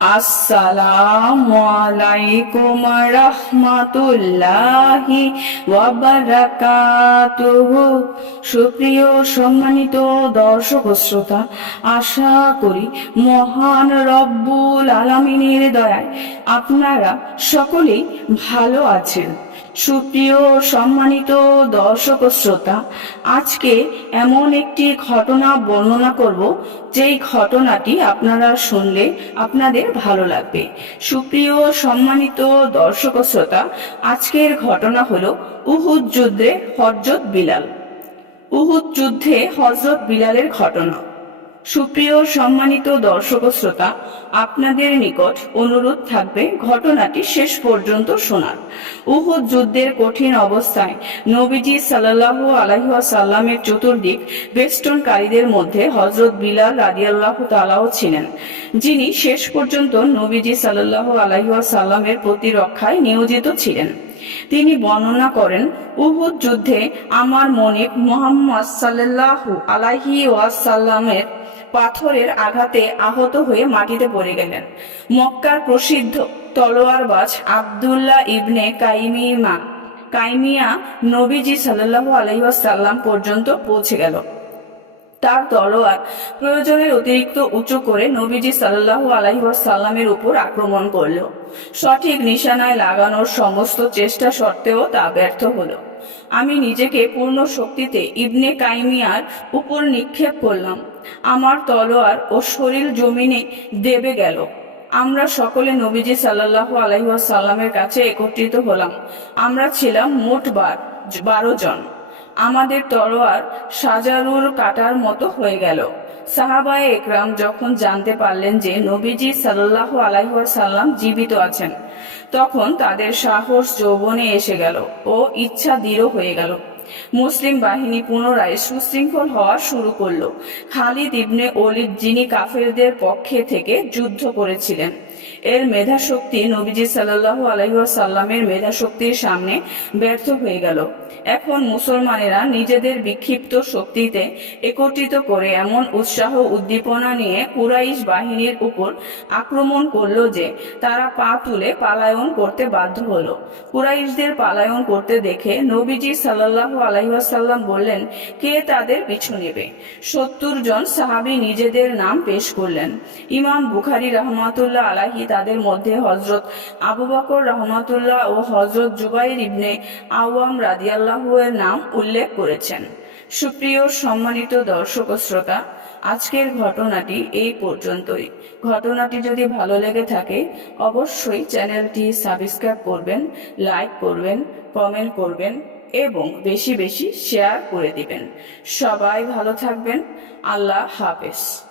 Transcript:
আসসালামু আলাইকুম রহমাতুল্লাহি সুপ্রিয় সম্মানিত দর্শক শ্রোতা, আশা করি মহান রব্বুল আলামিনের দয়ায় আপনারা সকলেই ভালো আছেন। সুপ্রিয় সম্মানিত দর্শক শ্রোতা, আজকে এমন একটি ঘটনা বর্ণনা করব, যেই ঘটনাটি আপনারা শুনলে আপনাদের ভালো লাগবে। সুপ্রিয় সম্মানিত দর্শক শ্রোতা, আজকের ঘটনা হল উহুদ যুদ্ধে হজরত বিলাল। উহুদ যুদ্ধে হজরত বিলালের ঘটনা। সুপ্রিয় সম্মানিত দর্শক শ্রোতা, আপনাদের নিকট অনুরোধ থাকবে ঘটনাটি শেষ পর্যন্ত শোনার। উহুদ যুদ্ধের কঠিন অবস্থায় নবীজি সাল্লাল্লাহু আলাইহি সাল্লামের চতুর্দিক বেষ্টনকারীদের মধ্যে হজরত বিলাল রাদিয়াল্লাহু তাআলাও ছিলেন, যিনি শেষ পর্যন্ত নবীজি সাল্লাল্লাহু আলাইহি সাল্লামের প্রতিরক্ষায় নিয়োজিত ছিলেন। তিনি বর্ণনা করেন, উহুদ যুদ্ধে আমার মনিব মোহাম্মদ সাল্লাল্লাহু আলাইহি ওয়াসাল্লামের পাথরের আঘাতে আহত হয়ে মাটিতে পড়ে গেলেন। মক্কার প্রসিদ্ধ তলোয়ারবাজ আব্দুল্লাহ ইবনে কাইমিমা, কাইমিয়া নবীজি সাল্লাল্লাহু আলাইহি পর্যন্ত পৌঁছে গেল। তার তলোয়ার প্রয়োজনের অতিরিক্ত উঁচু করে নবীজি সাল্লাহ আলাইসাল্লামের উপর আক্রমণ করল। সঠিক নিশানায় লাগানোর সমস্ত চেষ্টা সত্ত্বেও তা ব্যর্থ হলো। আমি নিজেকে পূর্ণ শক্তিতে ইবনে কাইমিয়ার উপর নিক্ষেপ করলাম। আমার তলোয়ার ও শরীর জমিনে দেবে গেল। আমরা সকলে নবীজি সাল্লাহ আলহিহাসাল্লামের কাছে একত্রিত হলাম। আমরা ছিলাম মোট বার, বারো জন। আমাদের তরোয়ার সাজারুর কাটার মতো হয়ে গেল। সাহাবায় একরাম যখন জানতে পারলেন যে নবীজি সাল্লাহ আলাইসাল্লাম জীবিত আছেন, তখন তাদের সাহস যৌবনে এসে গেল ও ইচ্ছা দৃঢ় হয়ে গেল। মুসলিম বাহিনী পুনরায় সুশৃঙ্খল হওয়া শুরু করল। খালিদ ইবনে অলিদ যিনি কাফেরদের পক্ষে থেকে যুদ্ধ করেছিলেন, এর মেধাশক্তি নবীজি সাল্লাহ আলহিহাসাল্লামের মেধাশক্তির সামনে ব্যর্থ হয়ে গেল। এখন মুসলমানেরা নিজেদের বিক্ষিপ্ত শক্তিতে একত্রিত করে এমন উৎসাহ উদ্দীপনা নিয়ে কুরাইশ বাহিনীর উপর আক্রমণ করল যে, তারা পা তুলে পালায়ন করতে বাধ্য হলো। কুরাইশদের পালায়ন করতে দেখে নবীজি সাল্লাহ আলহিহাসাল্লাম বললেন, কে তাদের পিছু নেবে? সত্তর জন সাহাবি নিজেদের নাম পেশ করলেন। ইমাম বুখারি রহমাতুল্লাহ আলাহি তাদের মধ্যে হজরত আবু বকর রহমাতুল্লাহ ও হজরত জুবাইর ইবনে আওয়াম রাদিয়াল্লাহু এর নাম উল্লেখ করেছেন। সুপ্রিয় সম্মানিত দর্শক শ্রোতা, আজকের ঘটনাটি এই পর্যন্তই। ঘটনাটি যদি ভালো লেগে থাকে, অবশ্যই চ্যানেলটি সাবস্ক্রাইব করবেন, লাইক করবেন, কমেন্ট করবেন। এবং বেশি বেশি শেয়ার করে দিবেন। সবাই ভালো থাকবেন। আল্লাহ হাফেজ।